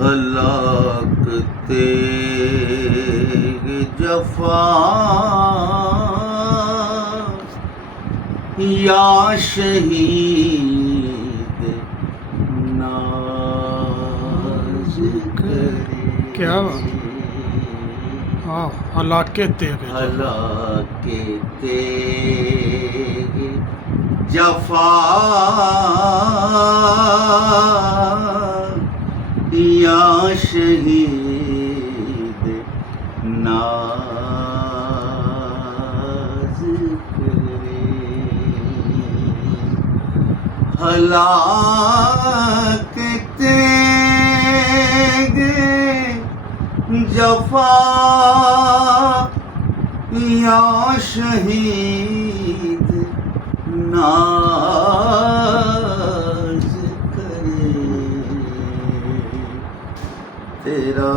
ہلاک تیغ جفا یا شہید ناز کرے. کیا ہلاک تیغ جفا یا شہید ناز کرے. ہلاک تیغ جفا یا شہید ناز کرے. تیرا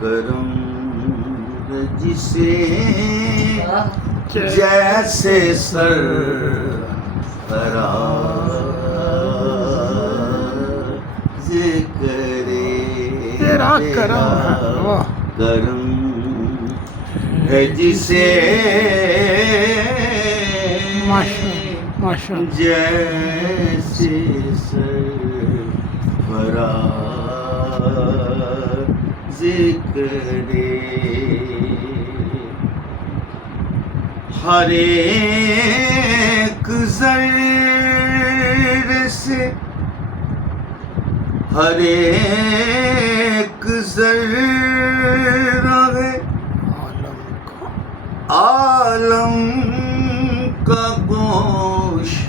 کرم ہے جسے جیسے سرفراز کرے. تیرا کرم ہے جسے جیسے سرفراز کرے. ہر ایک ذرے سے ہر ایک ذرہ ہے عالم کا گوشت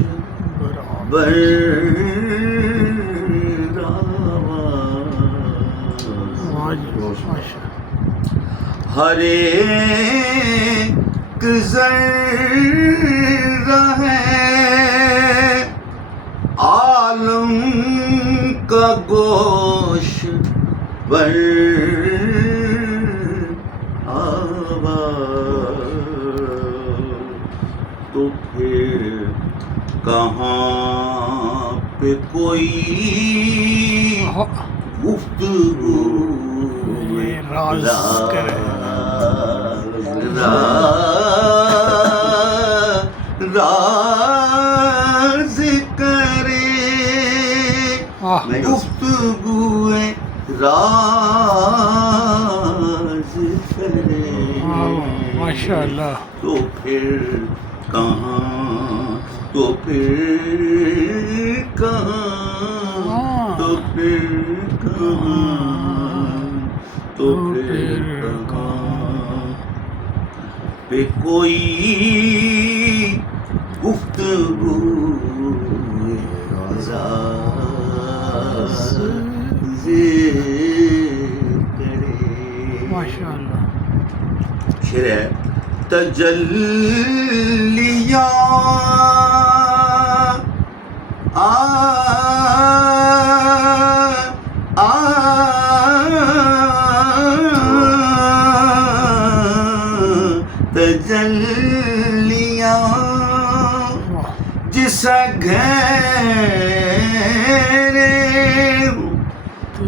ہر ایک ذرہ ہے عالم کا گوشت تو پھر کہاں پہ کوئی گفتگو راز کرے. گفتگو راز کرے. ماشاء اللہ. تو پھر کہاں تو پھر کہاں تو پھر کہاں تو پھر کہاں پہ کوئی گفتگو راز کرے. ماشاء اللہ. شعر ہے. تجلیات تجلیات جس گھیرے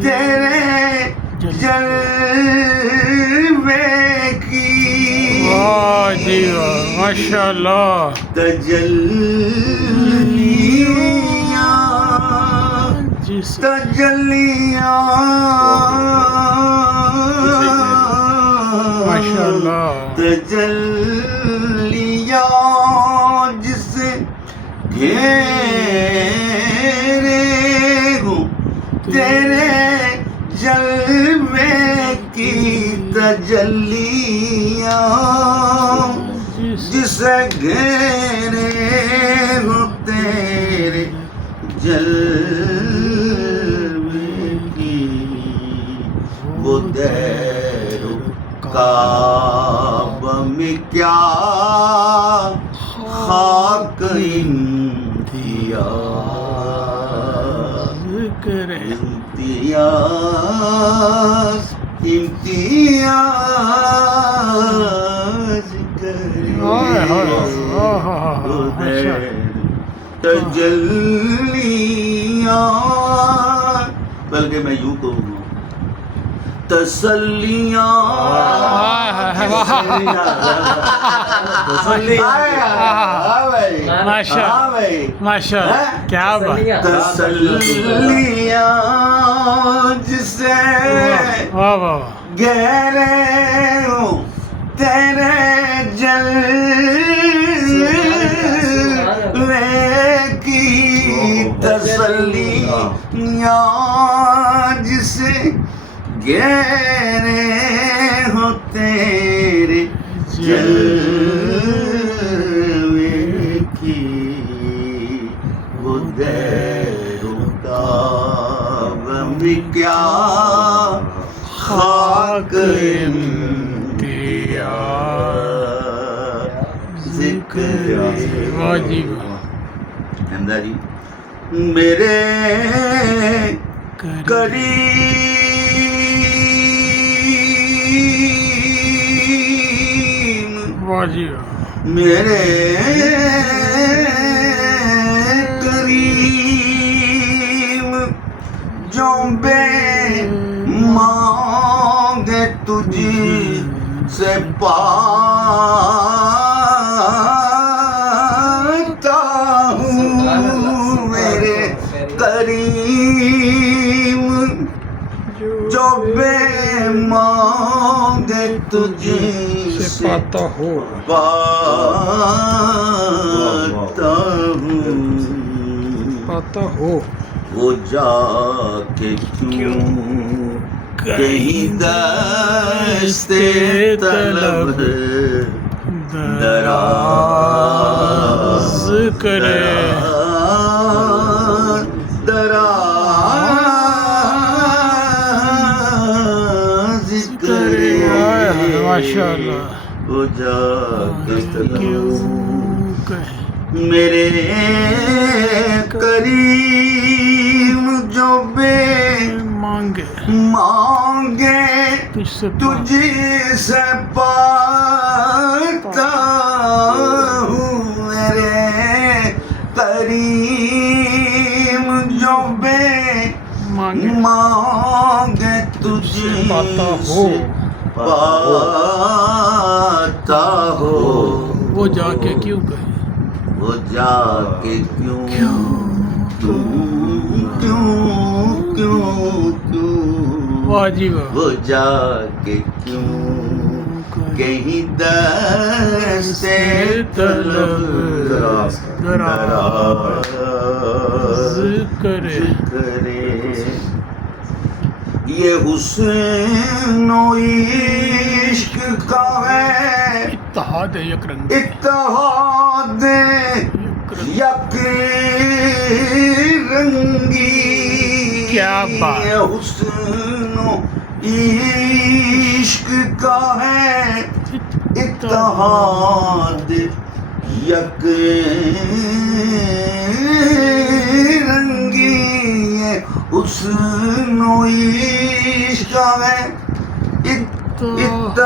تیرے جلوے کی. جی ماشاء اللہ. تجلیات ماشاء اللہ. تجلیات جس گھیرے ہوں تیرے جلوے کی. تجلیات جس گھیرے ہوں تیرے جلوے کی. وہ دیر کعبہ میں کیا خاک امتیاز امتیاز کرے وہ دیر تجلیاں، بلکہ میں یوں کہوں گا تسلیاں ماشاء اللہ، کیا بات، تسلیاں جسے واہ واہ، گہرے ہوں تیرے جلوے کی تسلیاں جسے گہرے ہو تیرے جلوے کی وہ دیروں کا غم کیا خاک ذکر واہ جی واہ، حمدہ جی میرے کریم، واہ جی واہ، میرے کریم جو بے مانگے تجھ سے پاتا ہوں، میرے کریم جو بے مانگے تجھ سے پاتا ہو، پاتا ہوں، پاتا ہو، وہ جا کے کیوں کہیں دستے طلب دراز کرے، دراز کرے ماشاء اللہ، وہ جا کے کیوں طلب کہیں میرے کریم جو بے مانگے مانگے تجھ سے تجھ سے پاتا ہوں، میرے کریم جو بے مانگے مانگے تجھ پاتا ہو، سے پاتا ہو، وہ جا کے کیوں کہیں، وہ جا کے کیوں کیوں کیوں کیوں کیوں واہ جی واہ، وہ جا کے کیوں کہیں دستے طلب دراز کرے، کرے یہ حسن و عشق کا ہے اتحاد یک رنگ، اتحاد یک رنگی، کیا بات، یہ حسن و عشق کا ہے اتحاد یک رنگی، یہ حسن و عشق کا ہے اتحاد،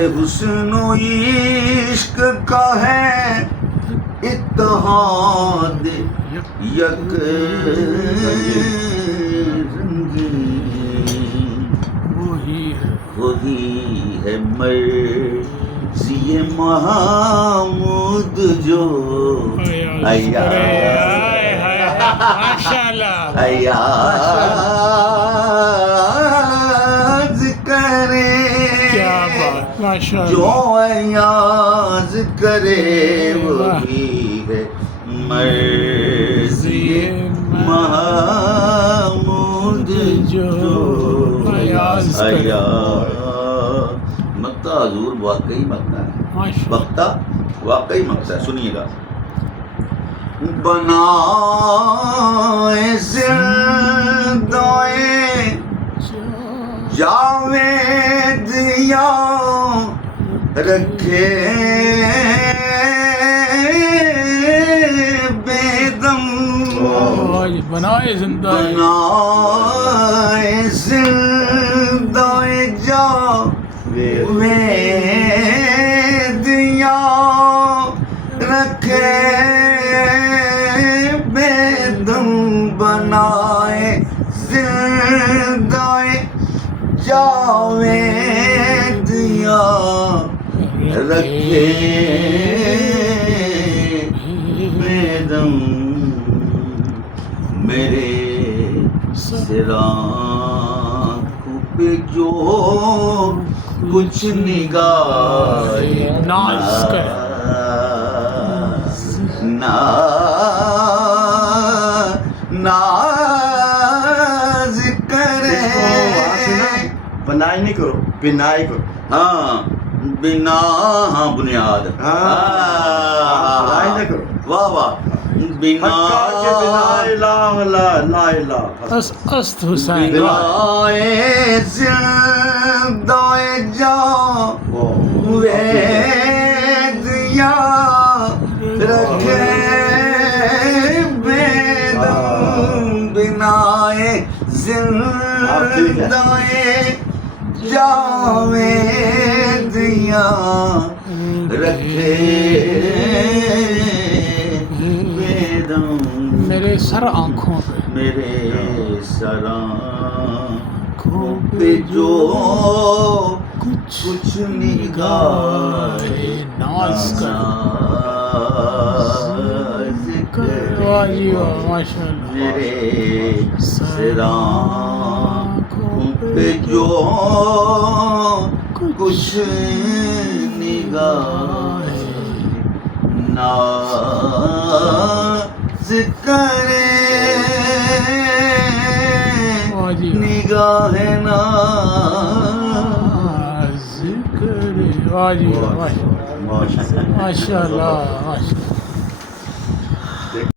یہ حسن و عشق کا ہے اتحاد یک رنگی، وہی ہے مرضی محمود جو ماشاء اللہ، ایاز کرے، کیا بات، ماشاء جو اللہ، ایاز کرے وہی ہے مرضی محمود جو ایاز کرے۔ مکتا حضور واقعی مکتا ہے، ماشاء مکتا واقعی مکتا ہے، سنیے گا بنائے زندائے جاوید یا رکھے بے دم جی بنائے زندہ بنائے زندہ جا دیا رکھے بے دم بنائے زندہ جاوید دیا رکھے بے دم میرے سرانخوں پہ جو کچھ نگاہ ناز کر ناز کرے بنائی نہیں کرو بنائی کرو ہاں بنا ہاں بنیاد بنائی نہ کرو واہ واہ بنا است حسین بنائے زندہ جا دیا رکھے بے دم بنائے زندہ جاویدیا رکھے بے دم میرے سر آنکھوں پہ میرے سر آنکھوں پہ جو کچھ نگاہ ناز واہ جی واہ ماشاء اللہ میرے سر آنکھوں پہ جو کچھ نگاہ ناز کرے نگاہ ناز کرے واہ جی واہ ماشاء اللہ ماشاء اللہ